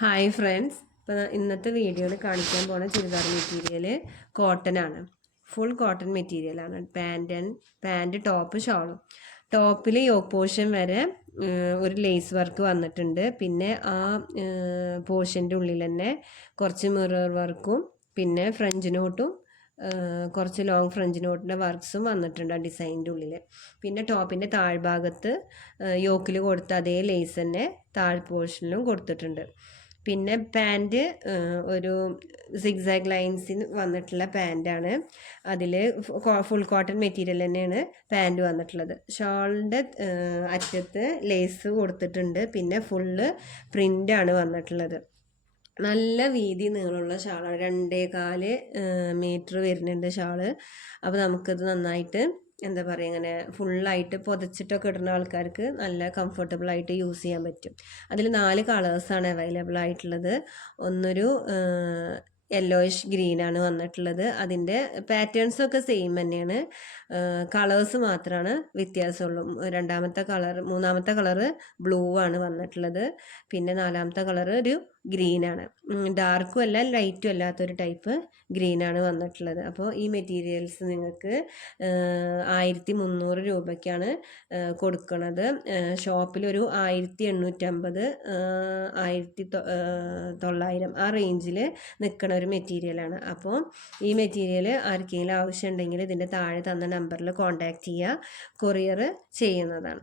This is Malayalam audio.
ഹായ് ഫ്രണ്ട്സ് ഇപ്പോൾ ഇന്നത്തെ വീഡിയോയിൽ കാണിക്കാൻ പോണ ചുരിദാർ മെറ്റീരിയൽ കോട്ടൺ ആണ്. ഫുൾ കോട്ടൺ മെറ്റീരിയലാണ് പാന്റ് ആൻഡ് പാന്റ് ടോപ്പ് ഷോളും ടോപ്പിൽ യോക്ക് പോർഷൻ വരെ ഒരു ലേസ് വർക്ക് വന്നിട്ടുണ്ട്. പിന്നെ ആ പോർഷന്റെ ഉള്ളിൽ തന്നെ കുറച്ച് മിറർ വർക്കും പിന്നെ ഫ്രഞ്ച് നോട്ടും കുറച്ച് ലോങ് ഫ്രഞ്ച് നോട്ടിന്റെ വർക്ക്സും വന്നിട്ടുണ്ട് ആ ഡിസൈനിന്റെ ഉള്ളിൽ പിന്നെ ടോപ്പിന്റെ താഴ്ഭാഗത്ത് യോക്കിൽ കൊടുത്ത അതേ ലേസ് തന്നെ താഴ് പോർഷനിലും കൊടുത്തിട്ടുണ്ട്. പിന്നെ പാന്റ് ഒരു സിഗ്സാഗ് ലൈൻസിൽ വന്നിട്ടുള്ള പാന്റാണ് അതിൽ ഫുൾ കോട്ടൺ മെറ്റീരിയൽ തന്നെയാണ് പാന്റ് വന്നിട്ടുള്ളത്. ഷോളിന്റെ അറ്റത്ത് ലേസ് കൊടുത്തിട്ടുണ്ട്. പിന്നെ ഫുള്ള് പ്രിന്റാണ് വന്നിട്ടുള്ളത്. നല്ല വീതി നീളമുള്ള ഷാളാണ്. രണ്ടേ കാൽ മീറ്റർ വരുന്നുണ്ട് ഷാൾ. അപ്പോൾ നമുക്കത് നന്നായിട്ട് എന്താ പറയുക ഇങ്ങനെ ഫുള്ളായിട്ട് പുതച്ചിട്ടൊക്കെ ഇടുന്ന ആൾക്കാർക്ക് നല്ല കംഫർട്ടബിൾ ആയിട്ട് യൂസ് ചെയ്യാൻ പറ്റും. അതിൽ നാല് കളേഴ്സാണ് അവൈലബിൾ ആയിട്ടുള്ളത്. ഒന്നൊരു യെല്ലോയിഷ് ഗ്രീൻ ആണ് വന്നിട്ടുള്ളത്. അതിന്റെ പാറ്റേൺസ് ഒക്കെ സെയിം തന്നെയാണ്. കളേഴ്സ് മാത്രമാണ് വ്യത്യാസമുള്ളൂ. രണ്ടാമത്തെ കളർ മൂന്നാമത്തെ കളറ് ബ്ലൂ ആണ് വന്നിട്ടുള്ളത്. പിന്നെ നാലാമത്തെ കളർ ഒരു ഗ്രീൻ ആണ്. ഡാർക്കും അല്ല ലൈറ്റും അല്ലാത്തൊരു ടൈപ്പ് ഗ്രീൻ ആണ് വന്നിട്ടുള്ളത്. അപ്പോൾ ഈ മെറ്റീരിയൽസ് നിങ്ങൾക്ക് ആയിരത്തി മുന്നൂറ് രൂപയ്ക്കാണ് കൊടുക്കുന്നത് ഷോപ്പിലൊരു ആയിരത്തി എണ്ണൂറ്റമ്പത് ആയിരത്തി തൊള്ളായിരം ആ റേഞ്ചിൽ നിൽക്കുന്ന ഒരു മെറ്റീരിയലാണ് അപ്പോൾ ഈ മെറ്റീരിയൽ ആർക്കെങ്കിലും ആവശ്യമുണ്ടെങ്കിൽ ഇതിന്റെ താഴെ തന്ന നമ്പറിൽ കോൺടാക്റ്റ് ചെയ്യുക കൊറിയർ ചെയ്യുന്നതാണ്.